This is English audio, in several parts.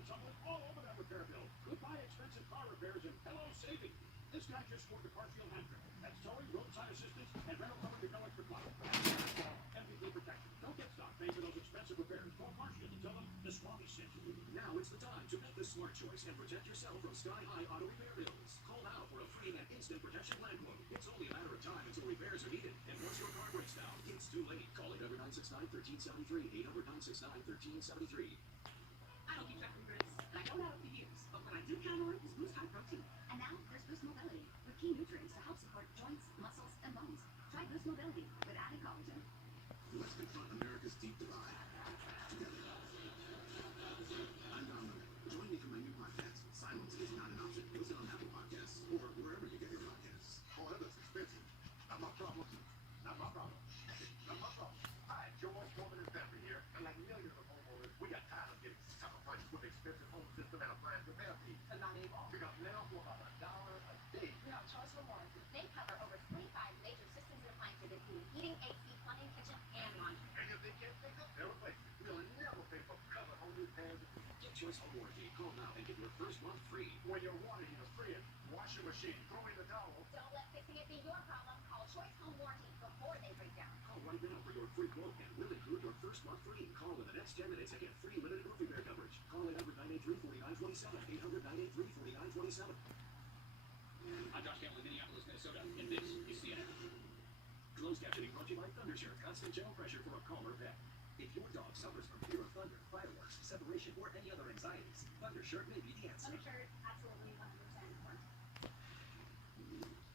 and tumbling all over that repair bill. Goodbye expensive car repairs and hello savings. This guy just scored the car shield hat trick. That's towing, roadside assistance, and rental cover with no extra cost. MVP protection. Don't get stopped paying for those expensive repairs. Call car shield and tell them the Swami sent you. Now it's the time to make the smart choice and protect yourself from sky-high auto repair bills. Call now for a free and instant protection plan quote. It's only a matter of time until repairs are needed. And once your car breaks down, it's too late. Call 800-969-1373. 800-969-1373. I don't keep track of regrets, and I don't have it for years. But what I do count on is Boost High Protein. And now there's Boost Mobility with key nutrients to help support joints, muscles, and bones. Try Boost Mobility with added collagen. Let's confront America's deep divide together. I'm Don Lemon. Join me for my new podcast, Silence is Not an Option. Listen on Apple Podcasts or wherever you get your podcasts. Oh, that's expensive. Not my problem. Not my problem. Not my problem. Hi, Joe Coleman and Pepper here. And like millions of homeowners, we got tired of getting sacrificed with expensive home system and appliance repair fees. And not anymore. Because now for about $1 a day. We have choice for warranty. They cover over 25 major systems and appliances, including heating, AC, plumbing, kitchen, and laundry. And if they can't fix it, they'll replace it. We'll never pay for cover home repairs. Get Choice Home Warranty. Call now and get your first month free. When your water heater's freezing, washing machine, throw in the towel. Don't let fixing it be your problem. Call Choice Home Warranty before they break down. Call right now for your free quote and we'll include your first month free. Call in the next 10 minutes and get free limited roof repair coverage. Call 800-983-4927. 800-983-4927. I'm Josh Campbell in Minneapolis, Minnesota, and this is CNN. Closed captioning brought to you by Thundershirt. Constant gel pressure for a calmer pet. If your dog suffers from fear of thunder, fireworks, separation, or any other anxieties, Thundershirt may be the answer. Undershirt, absolutely 100% works.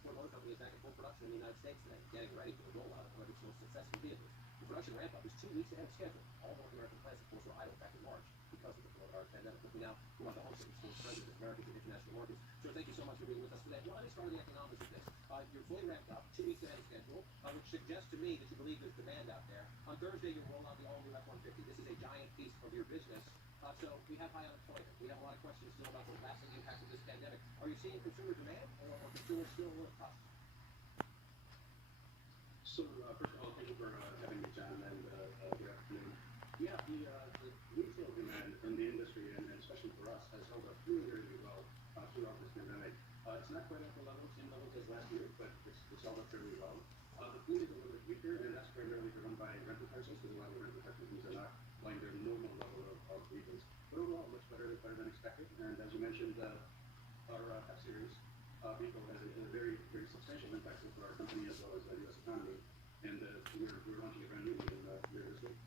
Ford Motor Company is back in full production in the United States today, getting ready for the rollout of one of its most successful vehicles. The production ramp-up is 2 weeks ahead of schedule. All North American plants, of course, were idle back in March because of the coronavirus pandemic. But we now go on to Homestead, Ford's president of Americas and international markets. So thank you so much for being with us today. Well, let me start with the economics of this. You're fully ramped up, 2 weeks ahead of schedule, which suggests to me that you believe there's demand out there. On Thursday, you'll roll out the all-new F-150. This is a giant piece of your business. So we have high unemployment. We have a lot of questions still about the lasting impacts of this pandemic. Are you seeing consumer demand, or are consumers still a little tough? So, first of all, thank you for having me, John, and good afternoon. Yeah, the retail demand in the industry, and especially for us, has held up really, really well throughout this pandemic. It's not quite at the same levels as last year, but it's held up fairly well. The food is a little bit weaker, and that's primarily driven by rental car sales, because a lot of rental car companies are not buying their normal level of vehicles. But overall, much better than expected. And as you mentioned, our F-Series vehicle has a very, very substantial impact for our company as well as the U.S. economy. And we're launching a brand new one later this week.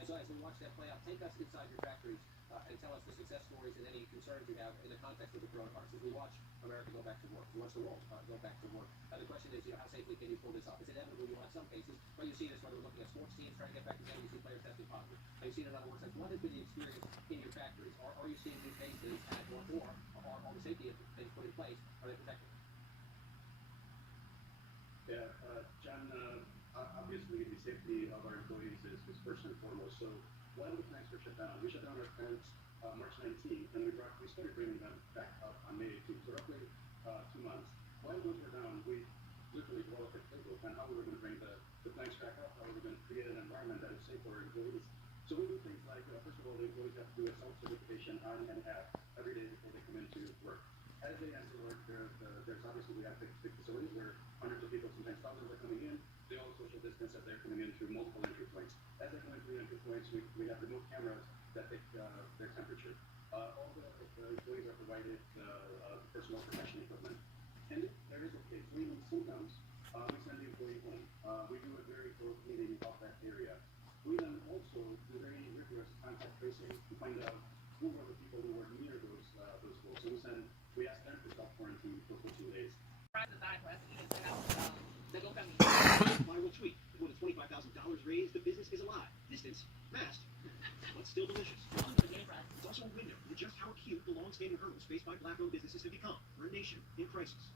And so as we watch that play out, take us inside your factories and tell us the success stories and any concerns you have in the context of the coronavirus. As we watch America go back to work, we watch the world go back to work. The question is, how safely can you pull this off? It's inevitable you want some cases, but you see this whether we're looking at sports teams trying to get back together, you see players testing positive. You've seen it in other work sites. What has been the experience in your factories? Are you seeing new cases at your door? Are all the safety things put in place? Are they protected? Yeah, John, obviously the safety of our employees is first and foremost. So while the plants were shut down, we shut down our plants March 19th, and we started bringing them back up on May 18th, so roughly 2 months. While those were down, we literally developed a playbook on how we were going to bring the plants back up, how we were going to create an environment that is safe for our employees. So we do things like, first of all, the employees have to do a self-certification on and half every day before they come into work. As they enter work, there's obviously, we have big facilities where hundreds of people, sometimes thousands are coming in. They all social distance as they're coming in through multiple entry points. As they come in through entry points, we have remote cameras that take their temperature. All the employees are provided personal protection equipment. And if there is a case, we need symptoms, we send the employee home. We do a very close cleaning of that area. We then also do very rigorous contact tracing to find out who were the people who were near those folks. So we ask them to self-quarantine for 14 days. Viral tweet. More than $25,000 raised. The business is alive. Distance, masked, but still delicious. It's also a window into just how acute the long-standing hurdles faced by black-owned businesses have become. We're a nation in crisis.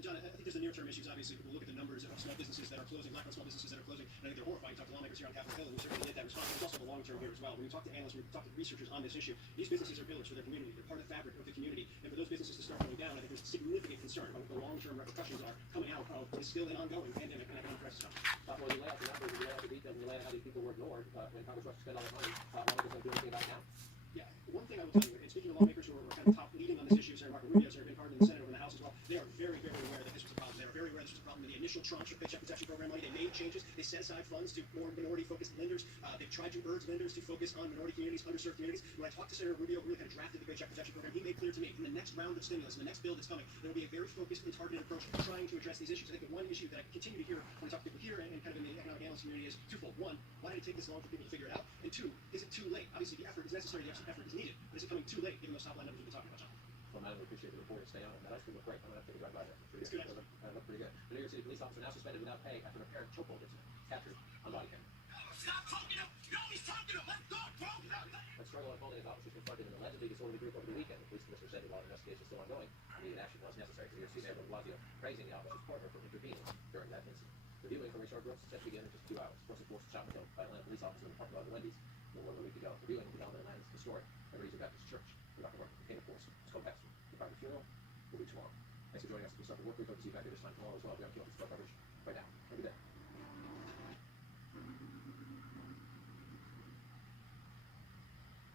John, I think there's the near-term issues. Obviously, people look at the numbers of small businesses that are closing, black-owned small businesses that are closing, and I think they're horrifying. You talk to lawmakers here on Capitol Hill, and we certainly get that response. There's also the long-term here as well. When we talk to analysts, when we talk to researchers on this issue, these businesses are pillars for their community. They're part of the fabric of the community. And for those businesses to start going down, I think there's significant concern about what the long-term repercussions are coming out of this still an ongoing pandemic and economic crisis. Well, you lay out the numbers, you lay out the details, you lay out these people were ignored when Congress rushed to spend all that money. Lawmakers don't do anything about it now. Yeah, one thing I will tell you, and speaking of lawmakers who are kind of top leading on this issue, Senator Marco Rubio, Senator Ben Cardin in the Senate or in the House as well, they are very, very aware that this was a problem. They are very aware this was a problem in the initial tranche of Paycheck Protection Program money. They made changes. They set aside funds to more minority-focused lenders. They've tried to urge lenders to focus on minority communities, underserved communities. When I talked to Senator Rubio, who really kind of drafted the Paycheck Protection Program, he made clear to me, in the next round of stimulus, in the next bill that's coming, there will be a very focused and targeted approach trying to address these issues. I think the one issue that I continue to hear when I talk to people here and kind of in the economic analyst community is twofold. One, why did it take this long for people to figure it out? And two, is it too late? Obviously, the effort is necessary, the effort is needed, but is it coming too late given those top line numbers we've been talking about, John? Well, I appreciate the report and stay on it. That ice cream looked great. I'm going to have to take a drive by there. It's good. It looked pretty good. The New York City police officer now suspended without pay after an apparent chokehold incident. Captured on body camera. Stop talking to him! You know he's talking to him! Let go, bro! A struggle unfolding as officers confronted an allegedly disorderly group over the weekend. The police commissioner said that while the investigation is still ongoing, immediate action was necessary. The New York City Mayor de Blasio praising the officer's partner for intervening during that incident. The viewing from Rachel Brooks is set to begin in just 2 hours. Force force shot and killed by Atlanta police officer in the parking lot of Wendy's more than a week ago. The viewing will be held in Atlanta's historic Ebenezer Baptist Church. We're not going to work with the Force. It's called Pastor. The private funeral will be tomorrow. Thanks for joining us. We start the work week. Hope to see you back here this time tomorrow as well. We have to keep up this coverage right now. Have a good day.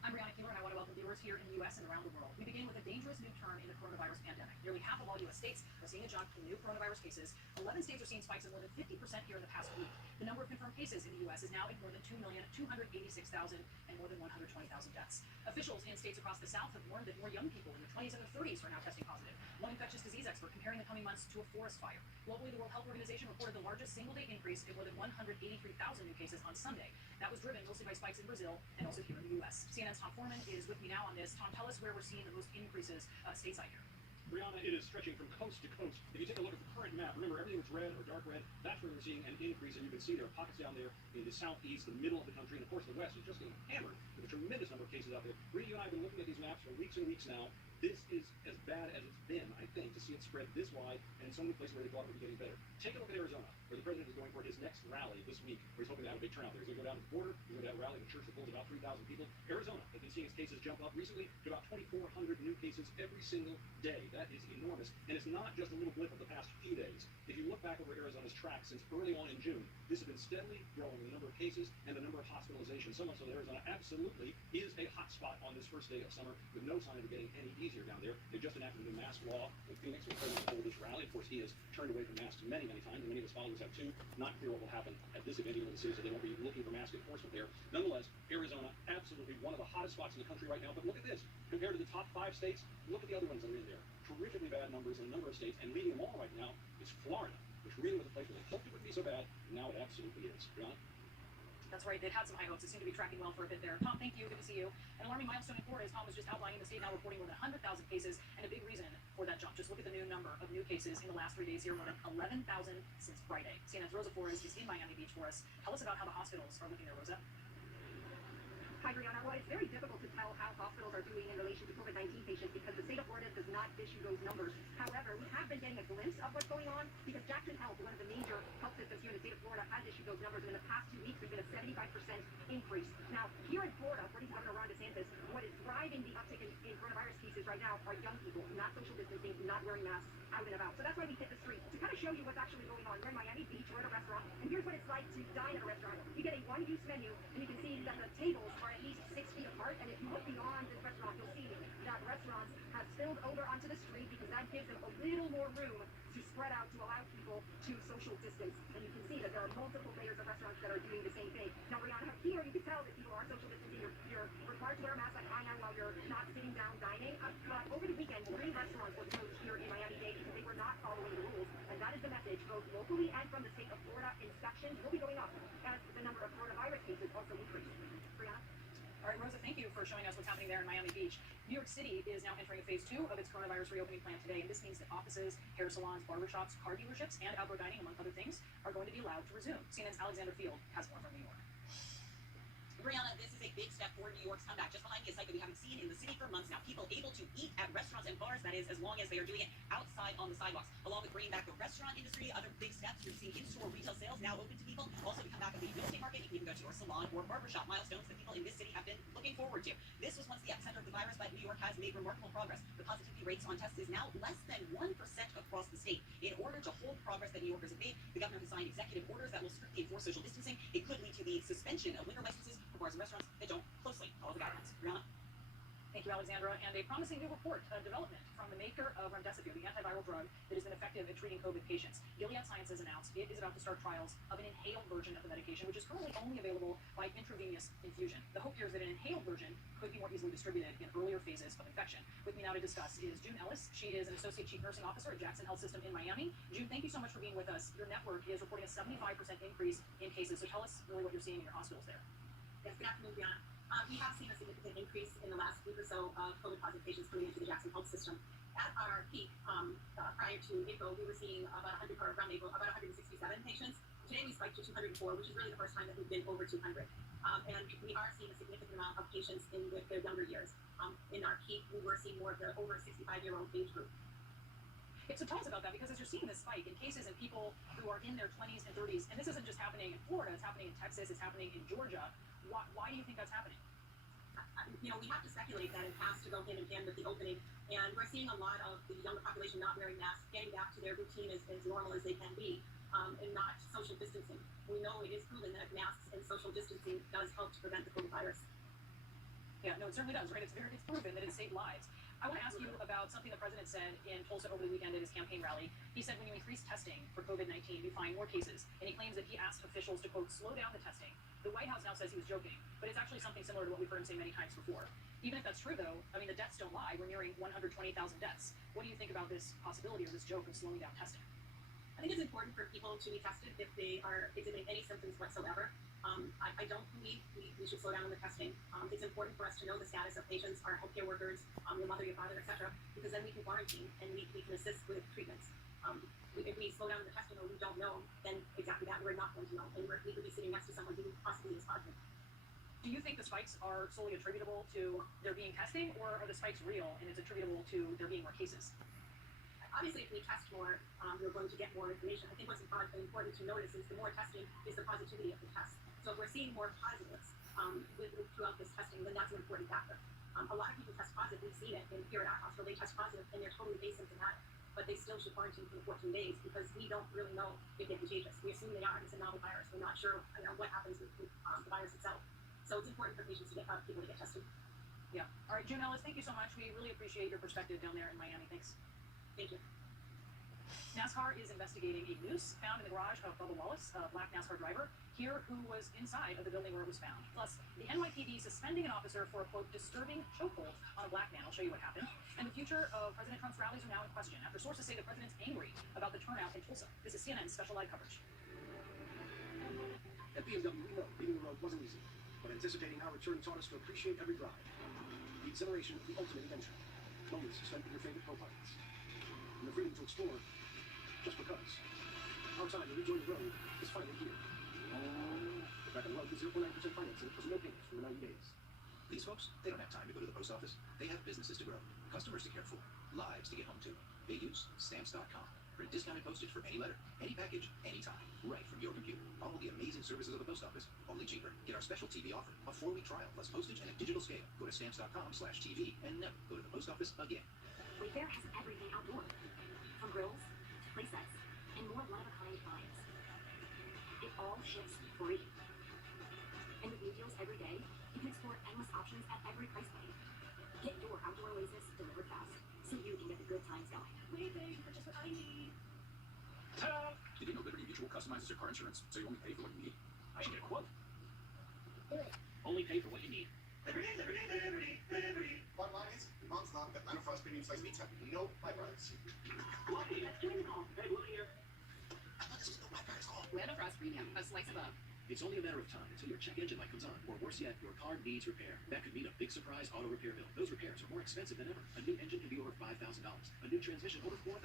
I'm Brianna Keeler, and I want to welcome viewers here in the U.S. and around the world. We begin with a dangerous new turn in the coronavirus pandemic. Nearly half of all U.S. states are seeing a jump in new coronavirus cases. 11 states are seeing spikes of more than 50% here in the past week. The number of confirmed cases in the U.S. is now at more than 2,286,000 and more than 120,000 deaths. Officials in states across the South have warned that more young people in their 20s and their 30s are now testing positive. One infectious disease expert comparing the coming months to a forest fire. Globally, the World Health Organization reported the largest single-day increase in more than 183,000 new cases on Sunday. That was driven mostly by spikes in Brazil and also here in the U.S. CNN's Tom Foreman is with me now on this. Tom, tell us where we're seeing the most increases stateside here. Brianna, it is stretching from coast to coast. If you take a look at the current map, remember everything that's red or dark red, that's where we're seeing an increase. And you can see there are pockets down there in the southeast, the middle of the country, and of course the west is just getting hammered with a tremendous number of cases out there. Bree, you and I have been looking at these maps for weeks and weeks now. This is as bad as it's been, I think, to see it spread this wide and in so many places where they thought it would be getting better. Take a look at Arizona, where the president is going for his next rally this week, where he's hoping to have a big turnout there. He's going to go down to the border, he's going to have a rally at a church that holds about 3,000 people. Arizona has been seeing its cases jump up recently to about 2,400 new cases every single day. That is enormous, and it's not just a little blip of the past few days. If you look back over Arizona's track since early on in June, this has been steadily growing in the number of cases and the number of hospitalizations. So much so that Arizona absolutely is a hot spot on this first day of summer, with no sign of it getting any easier down there. They've just enacted a new mask law in Phoenix, where the president will hold this rally. Of course, he has turned away from masks many, many times, and many of his followers have too. Not clear what will happen at this event, even in the city, so they won't be looking for mask enforcement there. Nonetheless, Arizona, absolutely one of the hottest spots in the country right now. But look at this. Compared to the top 5 states, look at the other ones that are in there. Terrifically bad numbers in a number of states, and leading them all right now is Florida, which really was a place where they hoped it wouldn't be so bad. Now it absolutely is. John? That's right. They've had some high hopes. It seemed to be tracking well for a bit there. Tom, thank you. Good to see you. An alarming milestone in Florida, as Tom was just outlining, the state now reporting more than 100,000 cases, and a big reason for that jump. Just look at the new number of new cases in the last 3 days here, more than 11,000 since Friday. CNN's Rosa Flores is in Miami Beach for us. Tell us about how the hospitals are looking there, Rosa. Hi, Brianna. Well, it's very difficult to tell how hospitals are doing in relation to COVID-19 patients because the state of Florida does not issue those numbers. However, we have been getting a glimpse of what's going on because Jackson Health, one of the major health systems here in the state of Florida, has issued those numbers. And in the past 2 weeks, there's been a 75% increase. Now, here in Florida, according to Governor Ron DeSantis, what is driving the uptick in coronavirus cases right now are young people, not social distancing, not wearing masks out and about. So that's why we hit the street to kind of show you what's actually going on. We're in Miami Beach, we're at a restaurant, and here's what it's like to dine at a restaurant. You get a one-use menu, and you can see that the tables are at least 6 feet apart, and if you look beyond this restaurant, you'll see that restaurants have spilled over onto the street because that gives them a little more room to spread out to allow people to social distance. And you can see that there are multiple layers of restaurants that are doing the same thing. Now, Brianna, here you can tell that people are social distancing. You're required to wear a mask like I am while you're not sitting down dining. But over the weekend, 3 restaurants were closed here in Miami-Dade because they were not following the rules. And that is the message, both locally and from the state of Florida. Inspections will be going up as the number of coronavirus cases also increase. Brianna? All right, Rosa, thank you for showing us what's happening there in Miami Beach. New York City is now entering phase 2 of its coronavirus reopening plan today, and this means that offices, hair salons, barbershops, car dealerships, and outdoor dining, among other things, are going to be allowed to resume. CNN's Alexander Field has more from New York. Brianna, this is a big step for New York's comeback. Just behind me, a sight that we haven't seen in the city for months now. People able to eat at restaurants and bars, that is, as long as they are doing it outside on the sidewalks. Along with bringing back the restaurant industry, other big steps. We're seeing in-store retail sales now open to people. Also, we come back of the real estate market. You can even go to your salon or barbershop, milestones that people in this city have been looking forward to. This was once the epicenter of the virus, but New York has made remarkable progress. The positivity rates on tests is now less than 1% across the state. In order to hold progress that New Yorkers have made, the governor has signed executive orders that will strictly enforce social distancing. It could lead to the suspension expansion of liquor licenses for bars and restaurants that don't closely follow the guidelines. Brianna? Thank you, Alexandra. And a promising new report, a development from the maker of remdesivir, the antiviral drug that has been effective at treating COVID patients. Gilead Sciences announced it is about to start trials of an inhaled version of the medication, which is currently only available by intravenous infusion. The hope here is that an inhaled version could be more easily distributed in earlier phases of infection. With me now to discuss is June Ellis. She is an Associate Chief Nursing Officer at Jackson Health System in Miami. June, thank you so much for being with us. Your network is reporting a 75% increase in cases, so tell us really what you're seeing in your hospitals there. Yes, good afternoon, Brianna. We have seen a significant increase in the last week or so of COVID positive patients coming into the Jackson Health System. At our peak, prior to April, we were seeing about 100, or around April, about 167 patients. Today we spiked to 204, which is really the first time that we've been over 200. And we are seeing a significant amount of patients in their younger years. In our peak, we were seeing more of the over 65-year-old age group. So tell us about that, because as you're seeing this spike in cases in people who are in their 20s and 30s, and this isn't just happening in Florida, it's happening in Texas, it's happening in Georgia. Why do you think that's happening? We have to speculate that it has to go hand in hand with the opening, and we're seeing a lot of the younger population not wearing masks, getting back to their routine as normal as they can be, and not social distancing. We know it is proven that masks and social distancing does help to prevent the COVID virus. Yeah, no, it certainly does, right? It's proven that it saved lives. I want to ask you about something the president said in Tulsa over the weekend at his campaign rally. He said when you increase testing for COVID-19, you find more cases, and he claims that he asked officials to, quote, slow down the testing. The White House now says he was joking, but it's actually something similar to what we've heard him say many times before. Even if that's true, though, I mean, the deaths don't lie. We're nearing 120,000 deaths. What do you think about this possibility or this joke of slowing down testing? I think it's important for people to be tested if they are exhibiting any symptoms whatsoever. I don't believe we should slow down on the testing. It's important for us to know the status of patients, our healthcare workers, your mother, your father, etc., because then we can quarantine and we can assist with treatments. If we slow down the testing or we don't know, then exactly that, we're not going to know. And we could be sitting next to someone who possibly is positive. Do you think the spikes are solely attributable to there being testing, or are the spikes real and it's attributable to there being more cases? Obviously, if we test more, we're going to get more information. I think what's important to notice is the more testing is the positivity of the test. So if we're seeing more positives throughout this testing, then that's an important factor. A lot of people test positive. We've seen it here at our hospital. They test positive and they're totally asymptomatic, but they still should quarantine for 14 days because we don't really know if they're contagious. We assume they are. It's a novel virus. We're not sure what happens with the virus itself. So it's important for patients to get people to get tested. Yeah. All right, June Ellis, thank you so much. We really appreciate your perspective down there in Miami. Thanks. Thank you. NASCAR is investigating a noose found in the garage of Bubba Wallace, a black NASCAR driver, here who was inside of the building where it was found. Plus, the NYPD suspending an officer for a, quote, disturbing chokehold on a black man. I'll show you what happened. And the future of President Trump's rallies are now in question after sources say the president's angry about the turnout in Tulsa. This is CNN's special live coverage. At BMW, we know leaving the road wasn't easy, but anticipating our return taught us to appreciate every ride. The exhilaration of the ultimate adventure. Moments spent with your favorite co-pilots. And the freedom to explore just because. Our time to rejoin the road is finally here. Back on the road with 0.9% financing plus no payments for 90 days. These folks, they don't have time to go to the post office. They have businesses to grow, customers to care for, lives to get home to. They use Stamps.com. Print discounted postage for any letter, any package, anytime, right from your computer. All the amazing services of the post office, only cheaper. Get our special TV offer, a 4-week trial plus postage and a digital scale. Go to Stamps.com/TV and never go to the post office again. Wayfair has everything outdoor, from grills to play sets and more one-of-a-kind finds. It all ships free. And with new deals every day, you can explore endless options at every price point. Get your outdoor oasis delivered fast, so you can get the good times going. Wayfair, purchase what I need. Ta-da! Did you know Liberty Mutual customizes your car insurance so you only pay for what you need? I should get a quote. Only pay for what you need. Liberty, liberty, liberty, liberty. Bottom line is, non-stop Atlanta Frost Premium Slice Pizza. No byproducts. Lucky, let's join the call. Hey, Blue here. I thought this was no byproducts call. Atlanta Frost Premium, a slice above. It's only a matter of time until your check engine light comes on, or worse yet, your car needs repair. That could mean a big surprise auto repair bill. Those repairs are more expensive than ever. A new engine can be over $5,000. A new transmission over $4,000.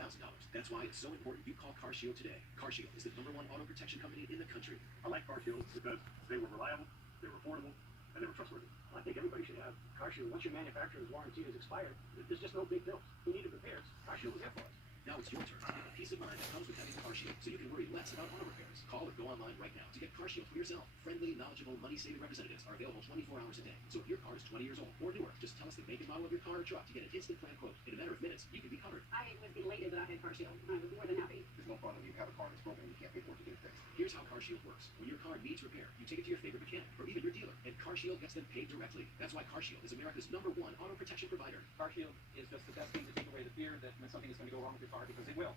That's why it's so important you call CarShield today. CarShield is the #1 auto protection company in the country. I like CarShield because they were reliable, they were affordable, and they were trustworthy. I think everybody should have CarShield. Once your manufacturer's warranty is expired, there's just no big bills. We needed repairs. CarShield was there for us. Now it's your turn to get the peace of mind that comes with having CarShield, so you can worry less about auto repairs. Call or go online right now to get CarShield for yourself. Friendly, knowledgeable, money-saving representatives are available 24 hours a day. So if your car is 20 years old or newer, just tell us the make and model of your car or truck to get an instant plan quote. In a matter of minutes, you can be covered. I was elated that I had CarShield. I was more than happy. There's no fun when you have a car that's broken and you can't pay for it to get it fixed. Here's how CarShield works. When your car needs repair, you take it to your favorite mechanic or even your dealer, and CarShield gets them paid directly. That's why CarShield is America's #1 auto protection provider. CarShield is just the best thing to take away the fear that something is going to go wrong with your car, because it will.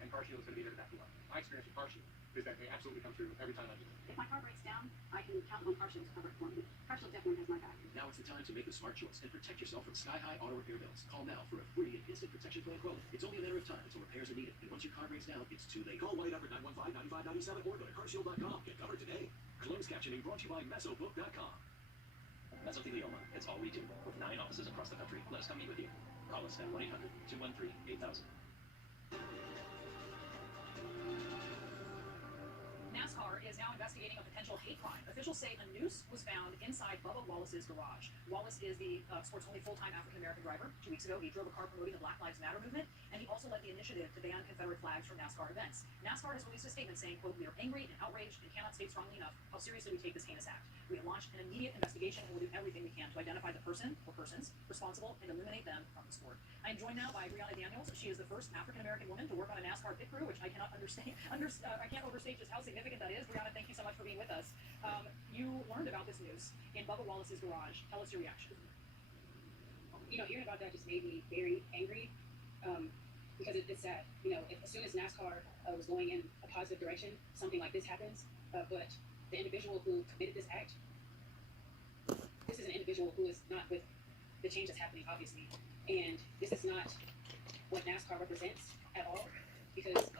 And CarShield is going to be there to back you up. My experience with CarShield is that they absolutely come through every time I do it. If my car breaks down, I can count on CarShield to cover it for me. CarShield definitely has my back. Now it's the time to make the smart choice and protect yourself from sky-high auto repair bills. Call now for a free and instant protection plan quote. It's only a matter of time until repairs are needed, and once your car breaks down, it's too late. Call 1-800-915-9597 or go to carshield.com. Get covered today. Closed captioning brought to you by mesobook.com. Mesothelioma. It's all we do. With 9 offices across the country. Let us come meet with you. Call us at 1-800-213-8000. NASCAR is now investigating a potential hate crime. Officials say a noose was found inside Bubba Wallace's garage. Wallace is the sport's only full-time African-American driver. 2 weeks ago, he drove a car promoting the Black Lives Matter movement, and he also led the initiative to ban Confederate flags from NASCAR events. NASCAR has released a statement saying, quote, "We are angry and outraged and cannot state strongly enough how seriously we take this heinous act. We have launched an immediate investigation and will do everything we can to identify the person or persons responsible and eliminate them from the sport." I am joined now by Brianna Daniels. She is the first African-American woman to work on a NASCAR pit crew, which I cannot understand. I can't overstate just how significant that is. Brianna, thank you so much for being with us. You learned about this news in Bubba Wallace's garage. Tell us your reaction. Hearing about that just made me very angry, because it's sad. As soon as NASCAR was going in a positive direction, something like this happens. But the individual who committed this act, this is an individual who is not with the change that's happening, obviously. And this is not what NASCAR represents at all, because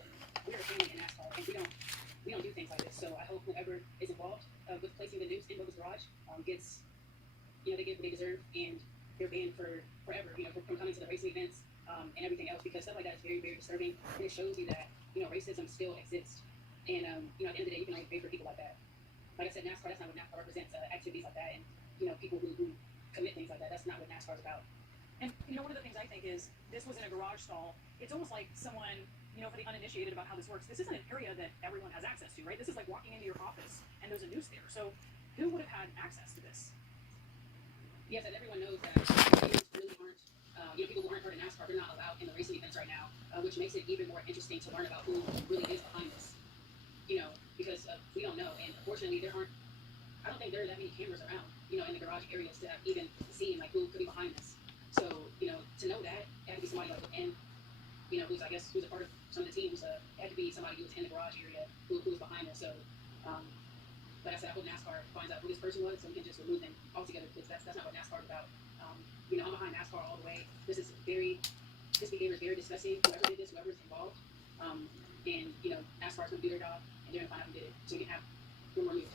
we're a family in NASCAR, and we don't do things like this. So I hope whoever is involved with placing the noose in Bubba's garage gets, they get what they deserve, and they're banned for forever, from coming to the racing events and everything else, because stuff like that is very, very disturbing, and it shows you that, racism still exists. And, at the end of the day, you can only pay for people like that. Like I said, NASCAR, that's not what NASCAR represents, activities like that, and, people who commit things like that. That's not what NASCAR is about. And, one of the things I think is this was in a garage stall. It's almost like someone, for the uninitiated about how this works, this isn't an area that everyone has access to, right? This is like walking into your office and there's a noose there. So who would have had access to this? Yes, and everyone knows that players really aren't, people who aren't part of NASCAR, they're not allowed in the racing events right now, which makes it even more interesting to learn about who really is behind this, because we don't know. And unfortunately, I don't think there are that many cameras around, in the garage areas to have even seen, who could be behind this. So, to know that, it had to be somebody within, who's a part of some of the teams, it had to be somebody who was in the garage area who was behind this. So, like I said, I hope NASCAR finds out who this person was so we can just remove them altogether, because that's not what NASCAR is about. I'm behind NASCAR all the way. This behavior is very disgusting. Whoever did this, whoever's involved, and NASCAR's going to do their job, and they're going to find out who did it, so we can have them removed.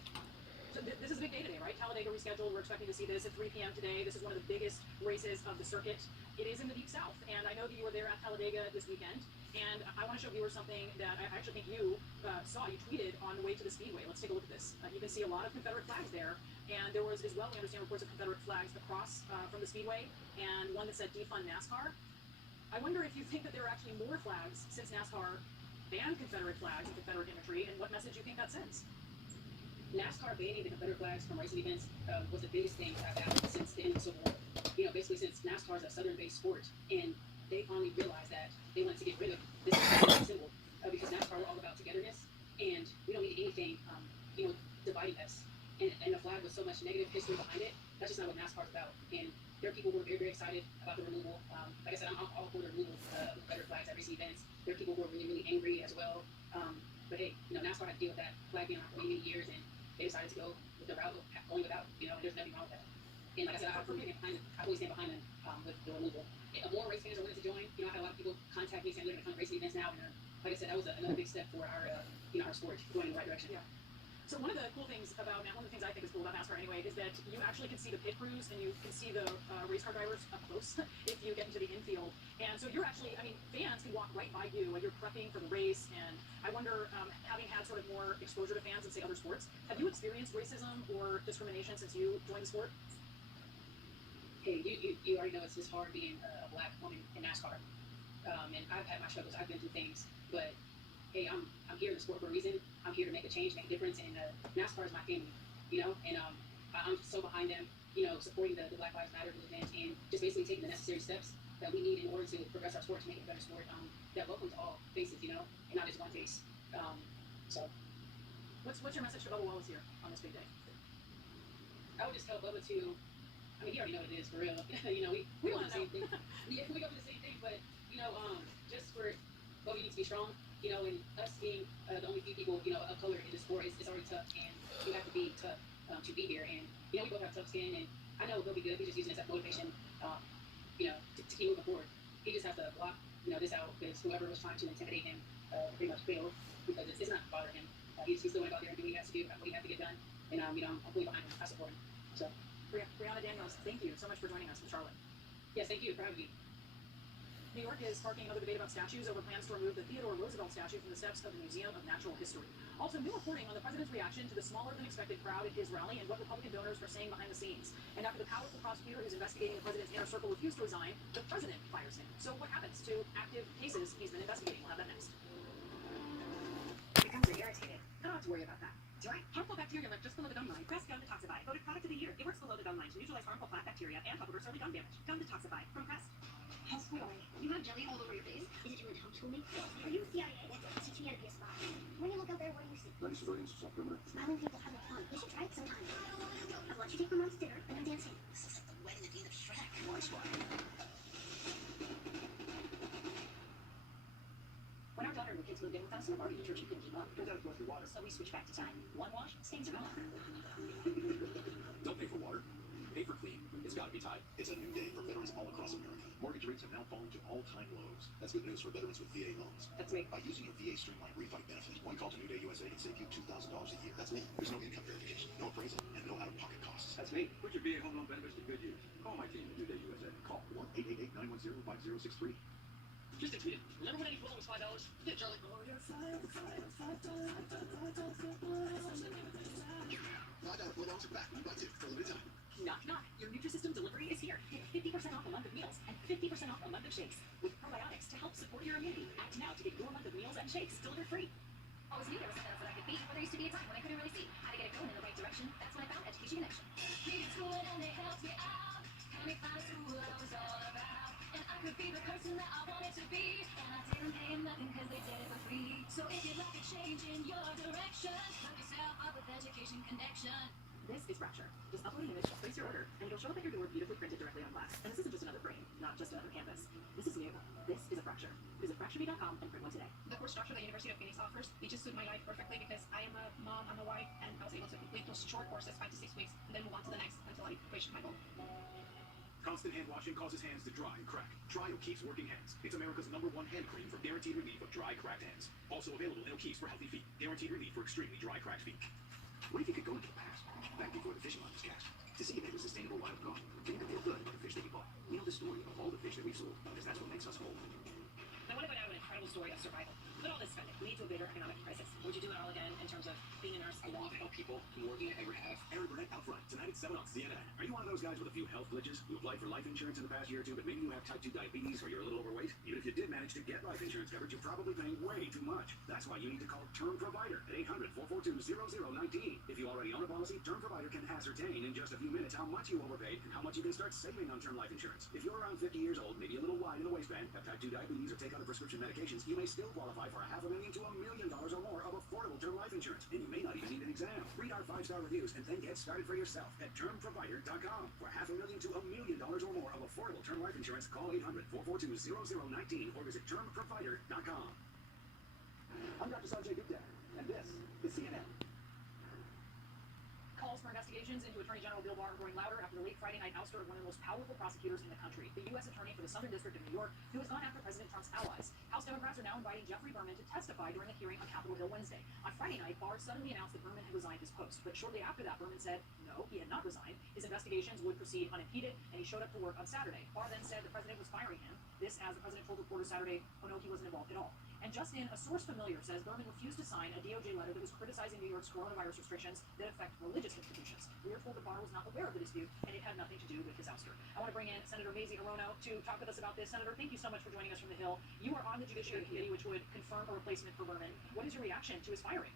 So this is a big day today, right? Talladega rescheduled. We're expecting to see this at 3 p.m. today. This is one of the biggest races of the circuit. It is in the Deep South, and I know that you were there at Talladega this weekend, and I want to show viewers something that I actually think you saw. You tweeted on the way to the Speedway. Let's take a look at this. You can see a lot of Confederate flags there, and there was, as well, we understand, reports of Confederate flags across from the Speedway, and one that said defund NASCAR. I wonder if you think that there are actually more flags since NASCAR banned Confederate flags and Confederate imagery, and what message you think that sends. NASCAR banning the Confederate flags from racing events was the biggest thing that happened since the end of the Civil War. Basically since NASCAR is a southern-based sport, and they finally realized that they wanted to get rid of this symbol, because NASCAR, we're all about togetherness, and we don't need anything, dividing us. And the flag with so much negative history behind it, that's just not what NASCAR is about. And there are people who are very, very excited about the removal. Like I said, I'm all for the removal of Confederate flags at racing events. There are people who are really, really angry as well. But hey, NASCAR had to deal with that flag being on for many, many years, and they decided to go with the route of going without, and there's nothing wrong with that. And like I said, I fully stand behind them with the removal. More race fans are willing to join. I had a lot of people contact me saying they're going to come to racing events now, and like I said, that was another big step for our, our sport going in the right direction. Yeah. So one of the cool things about, one of the things I think is cool about NASCAR anyway, is that you actually can see the pit crews and you can see the race car drivers up close if you get into the infield. And so you're actually, fans can walk right by you when you're prepping for the race. And I wonder, having had sort of more exposure to fans in, say, other sports, have you experienced racism or discrimination since you joined the sport? Hey, you already know it's just hard being a black woman in NASCAR. And I've had my struggles. I've been through things, but hey, I'm here in the sport for a reason. I'm here to make a change, make a difference, and NASCAR is my family, and I'm so behind them, supporting the Black Lives Matter movement and just basically taking the necessary steps that we need in order to progress our sport, to make it a better sport that welcomes all faces, and not just one face. So, What's your message to Bubba Wallace here on this big day? I would just tell Bubba to, I mean, he already know what it is for real. We go through the same thing. We go through the same thing, but just for Bubba needs to be strong. And us being the only few people, of color in the sport is already tough, and you have to be tough to be here. And we both have tough skin, and I know he'll be good. He's just using this as motivation, to keep moving forward. He just has to block, this out, because whoever was trying to intimidate him pretty much failed, because it's not bothering him. He's still going to go out there and do what he has to do, what he has to get done, and I'm fully behind him. I support him. So, Brianna Daniels, thank you so much for joining us from Charlotte. Yes, thank you for having me. New York is sparking another debate about statues over plans to remove the Theodore Roosevelt statue from the steps of the Museum of Natural History. Also, new reporting on the president's reaction to the smaller-than-expected crowd at his rally and what Republican donors are saying behind the scenes. And after the powerful prosecutor who's investigating the president's inner circle refused to resign, the president fires him. So what happens to active cases he's been investigating? We'll have that next. Becomes irritated. I don't have to worry about that. Do I? Harmful bacteria left just below the gum line. Crest Gum Detoxify, voted product of the year. It works below the gum line to neutralize harmful plant bacteria and help reverse early gum damage. Gum Detoxify from Crest. How's my eye? You have jelly all over your face? Is it you in homeschool me? Are you CIA? Teach me how to be a spy. When you look out there, what do you see? Many civilians south perimeter. Smiling people having fun. You should try it sometime. I'll let you take my mom's dinner, and I'm dancing. This is like the wedding at the end of Shrek. One spy. When our daughter and the kids moved in with us, our Barbie detergent couldn't keep up. Turns out it's mostly water. So we switched back to Tide. One wash, stains are gone. Don't pay for water. Pay for clean. It's got to be Tide. It's a new day for veterans all across America. Mortgage rates have now fallen to all-time lows. That's good news for veterans with VA loans. That's me. By using your VA Streamline Refi benefit, one call to New Day USA can save you $2,000 a year. That's me. There's no income verification, no appraisal, and no out-of-pocket costs. That's me. Put your VA home loan benefits to good use. Call my team at New Day USA. Call 1-888-910-5063. Just a tweet. Remember when any quota was $5? Get jelly. Oh, you're fine. $5 $4 are back. Buy two for a limited time. Knock, knock. Your Nutrisystem delivery is here. Get 50% off a month of meals and 50% off a month of shakes with probiotics to help support your immunity. Act now to get your month of meals and shakes delivered free. Always knew there was something else that I could be, but there used to be a time when I couldn't really see how to get it going in the right direction. That's when I found Education Connection. Needed school and they helped me out. Helped me find a school I was all about. And I could be the person that I wanted to be. And I didn't pay nothing because they did it for free. So if you'd like a change in your direction, hook yourself up with Education Connection. This is Fracture. Just upload an image, place your order, and it'll show up at your door beautifully printed directly on glass. And this isn't just another frame, not just another canvas. This is new. This is a Fracture. Visit fractureme.com and print one today. The course structure that University of Phoenix offers, it just suited my life perfectly because I am a mom, I'm a wife, and I was able to complete those short courses, 5 to 6 weeks, and then move on to the next until I reached my goal. Constant hand washing causes hands to dry and crack. Try O'Keefe's Working Hands. It's America's #1 hand cream for guaranteed relief of dry, cracked hands. Also available in O'Keefe's for healthy feet. Guaranteed relief for extremely dry, cracked feet. What if you could go into the past, back before the fishing line was cast, to see if they were sustainable line of caught? Can you feel good about the fish that you bought? We know the story of all the fish that we've sold, because that's what makes us whole. I want to go down an incredible story of survival. But all this spending leads to a bigger economic crisis. Would you do it all again in terms of being a nurse? I want to help people more than I ever have. Aaron Burnett out front, tonight at 7 on CNN. Are you one of those guys with a few health glitches who applied for life insurance in the past year or two, but maybe you have type 2 diabetes or you're a little overweight? Even if you did manage to get life insurance coverage, you're probably paying way too much. That's why you need to call Term Provider at 800-442-0019. If you already own a policy, Term Provider can ascertain in just a few minutes how much you overpaid and how much you can start saving on term life insurance. If you're around 50 years old, maybe a little wide in the waistband, have type 2 diabetes, or take other prescription medications, you may still qualify for $500,000 to $1 million or more of affordable term life insurance. And you may not even need an exam. Read our 5-star reviews and then get started for yourself at termprovider.com. For $500,000 to $1 million or more of affordable term life insurance, call 800-442-0019 or visit termprovider.com. I'm Dr. Sanjay Gupta, and this is CNN. Calls for investigations into Attorney General Bill Barr are growing louder after the late Friday night ouster of one of the most powerful prosecutors in the country, the U.S. Attorney for the Southern District of New York, who has gone after President Trump's allies. House Democrats are now inviting Jeffrey Berman to testify during a hearing on Capitol Hill Wednesday. On Friday night, Barr suddenly announced that Berman had resigned his post, but shortly after that, Berman said no, he had not resigned. His investigations would proceed unimpeded, and he showed up to work on Saturday. Barr then said the president was firing him. This, as the president told reporters Saturday, oh no, he wasn't involved at all. And just in, a source familiar says Berman refused to sign a DOJ letter that was criticizing New York's coronavirus restrictions that affect religious institutions. We are told the bar was not aware of the dispute, and it had nothing to do with his ouster. I want to bring in Senator Mazie Hirono to talk with us about this. Senator, thank you so much for joining us from the Hill. You are on the Judiciary Committee, which would confirm a replacement for Berman. What is your reaction to his firing?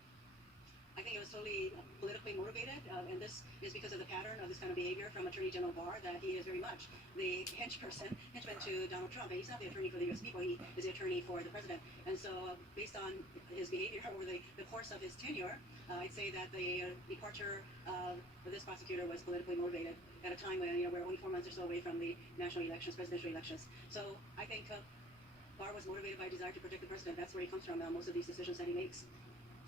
I think it was totally politically motivated, and this is because of the pattern of this kind of behavior from Attorney General Barr, that he is very much the henchman to Donald Trump. And he's not the attorney for the U.S. people, he is the attorney for the president. And so based on his behavior over the course of his tenure, I'd say that the departure of this prosecutor was politically motivated at a time when we're only 4 months or so away from the national elections, presidential elections. So I think Barr was motivated by a desire to protect the president. That's where he comes from, most of these decisions that he makes.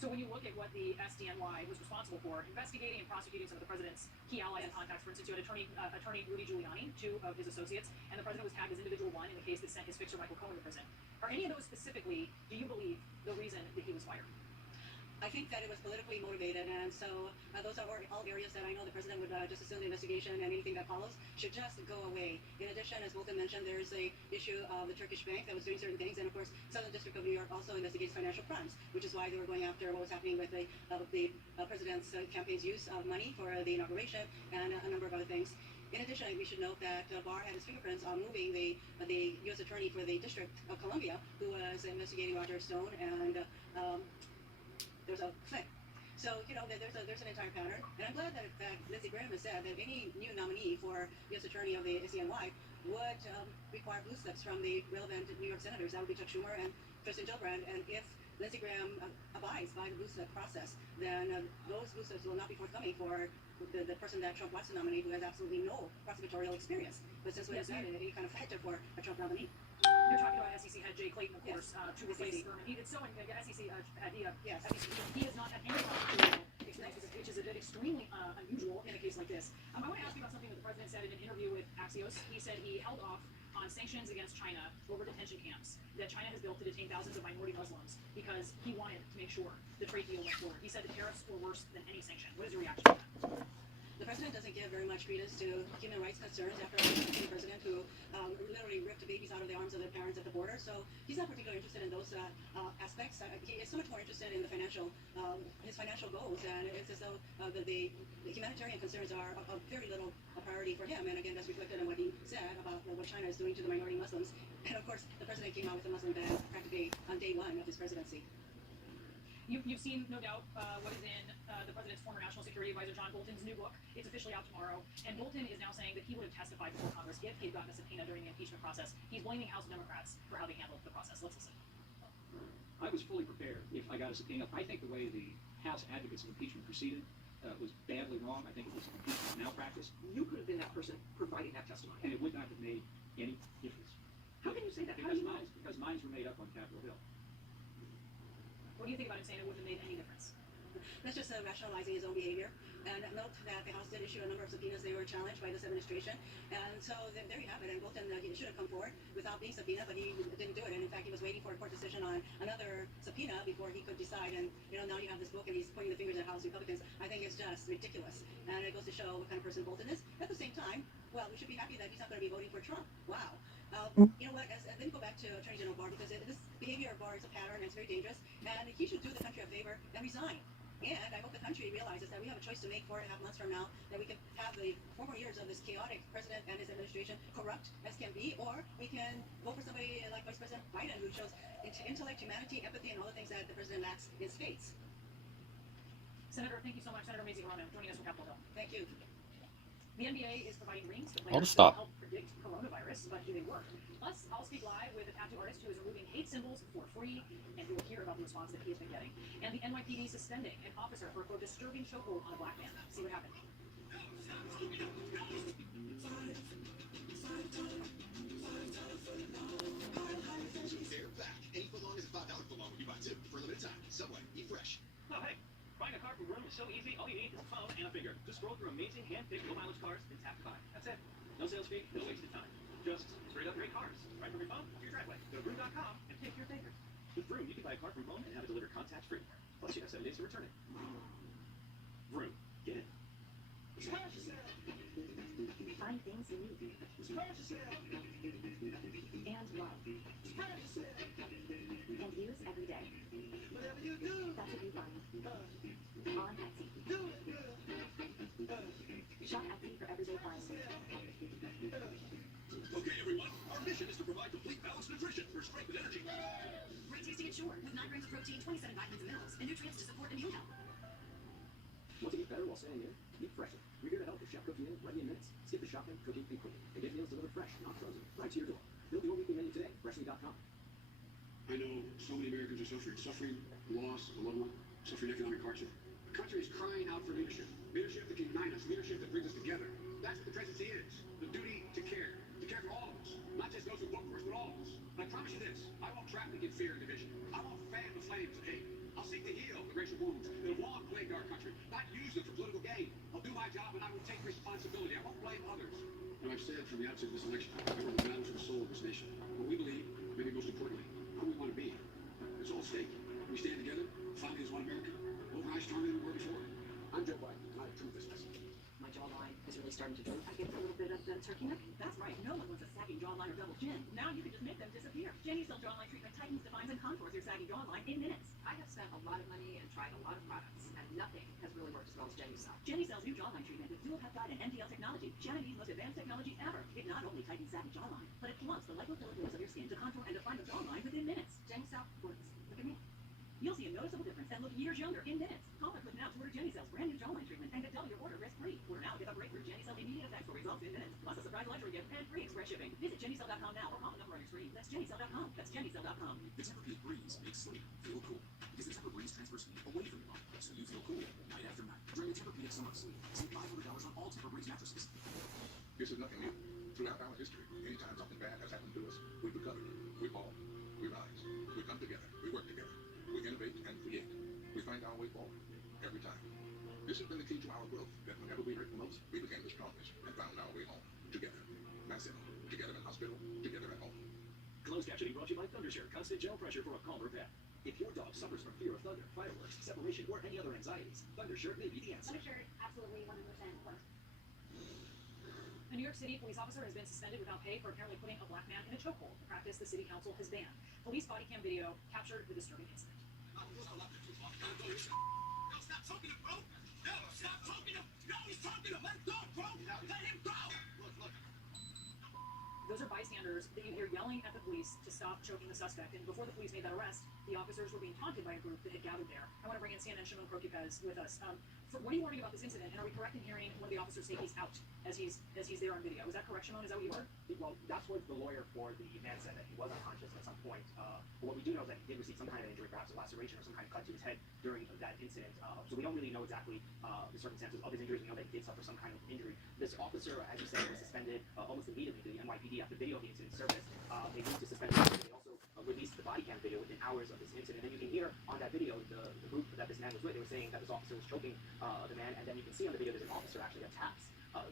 So when you look at what the SDNY was responsible for, investigating and prosecuting some of the president's key allies and contacts, for instance, you had attorney Rudy Giuliani, 2 of his associates, and the president was tagged as individual 1 in the case that sent his fixer Michael Cohen to prison. Are any of those specifically, do you believe, the reason that he was fired? I think that it was politically motivated, and so those are all areas that I know the president would just assume the investigation, and anything that follows should just go away. In addition, as Bolton mentioned, there's a issue of the Turkish bank that was doing certain things, and of course, Southern District of New York also investigates financial crimes, which is why they were going after what was happening with the president's campaign's use of money for the inauguration and a number of other things. In addition, we should note that Barr had his fingerprints on moving the U.S. attorney for the District of Columbia, who was investigating Roger Stone, and there's a click. So, there's an entire pattern. And I'm glad that Lindsey Graham has said that any new nominee for U.S. Attorney of the SDNY would require blue slips from the relevant New York senators. That would be Chuck Schumer and Kristen Gillibrand. And if Lindsey Graham abides by the blue slip process, then those blue slips will not be forthcoming for the person that Trump wants to nominate, who has absolutely no prosecutorial experience. But since what is that, any kind of factor for a Trump nominee. You're talking about SEC head Jay Clayton, of course, to replace Berman. He did so in SEC, he has not had any prosecutorial experience, which is extremely unusual in a case like this. I want to ask you about something that the president said in an interview with Axios. He said he held off on sanctions against China over detention camps that China has built to detain thousands of minority Muslims because he wanted to make sure the trade deal went forward. He said the tariffs were worse than any sanction. What is your reaction to that? The president doesn't give very much credence to human rights concerns after the president who literally ripped babies out of the arms of their parents at the border. So he's not particularly interested in those aspects. He is so much more interested in the his financial goals, and it's as though the humanitarian concerns are of very little priority for him. And again, that's reflected in what he said about what China is doing to the minority Muslims. And of course, the president came out with a Muslim ban practically on day 1 of his presidency. You've seen, no doubt, what is in the president's former National Security Advisor John Bolton's new book. It's officially out tomorrow. And Bolton is now saying that he would have testified before Congress if he had gotten a subpoena during the impeachment process. He's blaming House Democrats for how they handled the process. Let's listen. I was fully prepared if I got a subpoena. I think the way the House advocates of impeachment proceeded was badly wrong. I think it was impeachment malpractice. You could have been that person providing that testimony. And it would not have made any difference. How can you say that? Because minds were made up on Capitol Hill. What do you think about him saying it wouldn't have made any difference? That's just rationalizing his own behavior. And note that the House did issue a number of subpoenas. They were challenged by this administration. And so there you have it. And Bolton should have come forward without being subpoenaed, but he didn't do it. And in fact, he was waiting for a court decision on another subpoena before he could decide. And now you have this book, and he's pointing the fingers at House Republicans. I think it's just ridiculous. And it goes to show what kind of person Bolton is. At the same time, well, we should be happy that he's not going to be voting for Trump. Wow. You know what? Let me go back to Attorney General Barr, because this behavior of Barr is a pattern, and it's very dangerous. And he should do the country a favor and resign. And I hope the country realizes that we have a choice to make 4.5 months from now, that we can have the 4 more years of this chaotic president and his administration corrupt as can be, or we can vote for somebody like Vice President Biden, who shows intellect, humanity, empathy, and all the things that the president lacks in spades. Senator, thank you so much. Senator Mazie Hirono joining us from Capitol Hill. Thank you. The NBA is providing rings to Hold players stop. to help predict coronavirus, but do they work? Plus, I'll speak live with a tattoo artist who is removing hate symbols for free, and we will hear about the response that he has been getting. And the NYPD suspending an officer for a disturbing chokehold on a black man. See what happened. They're back. Any footlong is a $5 footlong when you buy 2 for a limited time. Subway, eat fresh. Oh, hey, buying a car from Room is so easy. All you need is a phone and a finger. Just scroll through amazing hand-picked low-mileage cars and tap to buy. That's it. No sales fee, no wasted time. Just straight up great cars. Right from your phone to your driveway. Go to Vroom.com and pick your favorite. With Vroom, you can buy a car from home and have it delivered contact-free. Plus, you have 7 days to return it. Vroom. Get it. Find things you need. And love. And use Shop Etsy for everyday finds. Okay, everyone, our mission is to provide complete balanced nutrition for strength and energy. Great tasting and sure, with 9 grams of protein, 27 vitamins and minerals, and nutrients to support immune health. Want to eat better while staying in? Eat fresher. We're here to help with chef cook meal ready in minutes. Skip the shopping, cooking, and cleaning. And get meals delivered fresh, not frozen, right to your door. Build your weekly menu today. Freshly.com. I know so many Americans are suffering loss of a loved one, suffering economic hardship. The country is crying out for leadership. Leadership that can unite us, leadership that brings us together. That's what the presidency is. The duty to care for all of us. Not just those who vote for us, but all of us. And I promise you this, I won't traffic in fear and division. I won't fan the flames of hate. I'll seek to heal the racial wounds that have long plagued our country, not use them for political gain. I'll do my job and I will take responsibility. I won't blame others. And I've said from the outset of this election, I want to battle for the soul of this nation. What we believe, maybe most importantly, who we want to be. It's all at stake. We stand together, finally as one America. We'll rise stronger than we were before. I'm Joe Biden, and I approve this message. My jawline is really starting to droop. I get a little bit of the turkey neck. That's right. No one wants a sagging jawline or double chin. Now you can just make them disappear. Jenny Cell Jawline Treatment tightens, defines, and contours your sagging jawline in minutes. I have spent a lot of money and tried a lot of products, and nothing has really worked as well as Jenny Cell. Jenny Cell's new jawline treatment with dual peptide and MDL technology, Geneviev's most advanced technology ever. It not only tightens saggy jawline, but it blunts the lipophilic of your skin to contour and define the jawline within minutes. Jenny Cell works. Look at me. You'll see a noticeable difference and look years younger in minutes. Call or click now to order Jenny Cell's brand new jawline treatment and get double your order risk-free. Order now, get the breakthrough Jenny Cell immediate effects for results in minutes, plus a surprise luxury gift and free express shipping. Visit JennyCell.com now or call the number on your screen. That's JennyCell.com. That's JennyCell.com. The Tempur-Pedic Breeze makes sleep feel cool. Because the Tempur Breeze transfers heat away from your body, so you feel cool night after night. During the Tempur-Pedic Summer of Sleep, save $500 on all Tempur Breeze mattresses. This is nothing new. Throughout our history, anytime something bad has happened to us, we've recovered, we fall, we rise, we come together, we work together, we innovate and create. We find our way forward, every time. This has been the key to our growth, that whenever we hurt the most, we became the strongest and found our way home, together. That's it. Together in hospital, together at home. Closed captioning brought to you by Thundershirt, constant gel pressure for a calmer pet. If your dog suffers from fear of thunder, fireworks, separation, or any other anxieties, Thundershirt may be the answer. Thundershirt, absolutely 100% works. A New York City police officer has been suspended without pay for apparently putting a black man in a chokehold, a practice the city council has banned. Police body cam video captured the disturbing incident. No, stop choking him, bro! No, stop choking him! No, he's choking him! Let go, bro! Let him go! Look. Those are bystanders that you hear yelling at the police to stop choking the suspect. And before the police made that arrest, the officers were being taunted by a group that had gathered there. I want to bring in CNN Shimon Prokupez with us. What are you learning about this incident? And are we correct in hearing one of the officers say he's out as he's there on video? Is that correct, Shimon? Is that what you heard? Well, that's what the lawyer for the man said, that he was unconscious at some point. But what we do know is that he did receive some kind of injury, perhaps a laceration or some kind of cut to his head during that incident. So we don't really know exactly the circumstances of his injuries. We know that he did suffer some kind of injury. This officer, as you said, was suspended almost immediately. The NYPD, after video of the incident surfaced, they moved to suspend him. They also released the body cam video within hours of this incident. And then you can hear on that video the group that this man was with. They were saying that this officer was choking the man, and then you can see on the video there's an officer actually that taps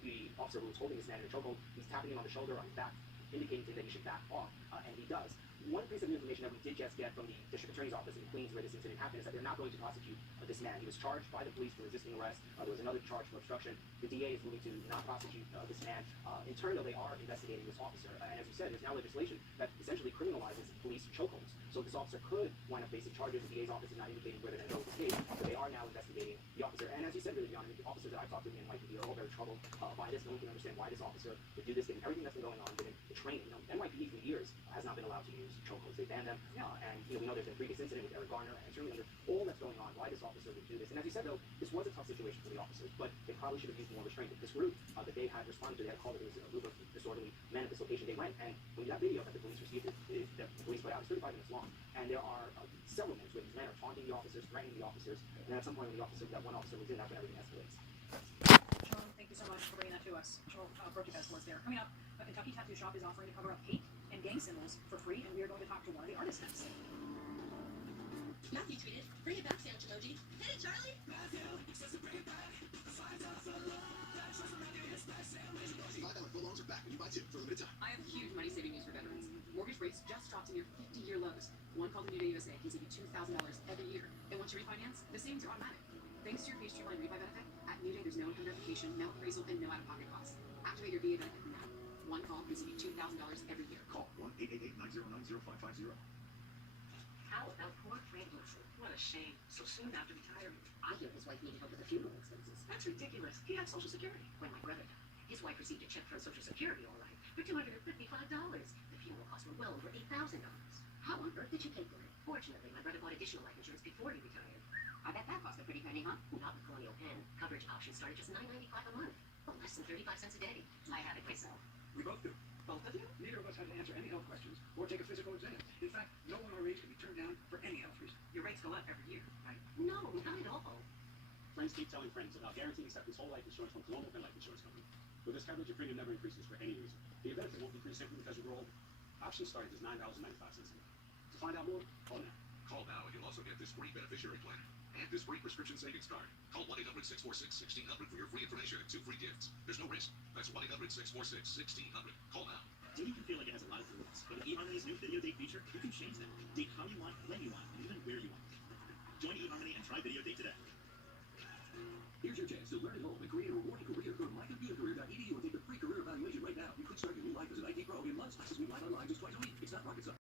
the officer who was holding this man in a chokehold. He's tapping him on the shoulder, on his back, indicating that he should back off, and he does. One piece of new information that we did just get from the district attorney's office in Queens where this incident happened is that they're not going to prosecute this man. He was charged by the police for resisting arrest. There was another charge for obstruction. The DA is moving to not prosecute this man. In turn, though, they are investigating this officer. And as you said, there's now legislation that essentially criminalizes police chokeholds. So this officer could wind up facing charges. The DA's office is not indicating whether they're going to go with this case. So they are now investigating the officer. And as you said, really, John, the officers that I've talked to in NYPD are all very troubled by this. No one can understand why this officer would do this, given everything that's been going on, given the training. NYPD for years has not been allowed to use chokeholds. They banned them. And we know there's been a previous incident with Eric Garner, and certainly under all that's going on, why this officer would do this. And as you said, though, this was a tough situation for the officers, but they probably should have used more restraint. This group that they had responded to, they had called it a group of disorderly men at this location. They went, and when that video that the police received, that the police put out, is 35 minutes long, and there are several minutes where these men are taunting the officers, threatening the officers, and then at some point when that one officer was in, that's when everything escalates. Sean, thank you so much for bringing that to us. Prokupez was there. Coming up, a Kentucky tattoo shop is offering to cover up hate and gang symbols for free, and we are going to talk to one of the artists next. Matthew tweeted, "Bring it back, sandwich emoji." Hit it, Charlie! $5 full loans are back when you buy 2 for a limited time. I have huge money-saving news for veterans. Mortgage rates just dropped to near 50-year lows. One called the New Day USA can save you $2,000 every year. And once you refinance, the savings are automatic. Thanks to your Pay Streamline refi benefit, at New Day there's no income verification, no appraisal, and no out-of-pocket costs. Activate your VA benefit now. One call can save you $2,000 every year. Call 1-888-909-0550. How about poor Frank Wilson? What a shame. So soon after retirement. I hear his wife needed help with the funeral expenses. That's ridiculous. He had Social Security. When my brother died, his wife received a check from Social Security, all right, for $255. The funeral costs were well over $8,000. How on earth did you pay for it? Fortunately, my brother bought additional life insurance before he retired. I bet that cost a pretty penny, huh? Not with Colonial Penn. Coverage options start at just $9.95 a month. But less than 35 cents a day. I have it myself. We both do. Both of you? Neither of us had to answer any health questions or take a physical exam. In fact, no one our age can be turned down for any health reason. Your rates go up every year, right? No, not at all. Friends keep telling friends about guaranteed acceptance whole life insurance from Colonial Penn Life Insurance Company. With this coverage, your premium never increases for any reason. The benefit won't decrease simply because you grow older. Options start at just $9.95 a month. To find out more, call now. Call now and you'll also get this free beneficiary planner and this free prescription savings card. Call 1-800-646-1600 for your free information and 2 free gifts. There's no risk. That's 1-800-646-1600. Call now. Dating can feel like it has a lot of rules, but with eHarmony's new video date feature, you can change them. Date how you want, when you want, and even where you want. Join eHarmony and try video date today. Here's your chance to learn at home and create a rewarding career. Go to mycomputercareer.edu and take the free career evaluation right now. You could start your new life as an IT pro in months. Classes meet live online just twice a week. It's not rocket science.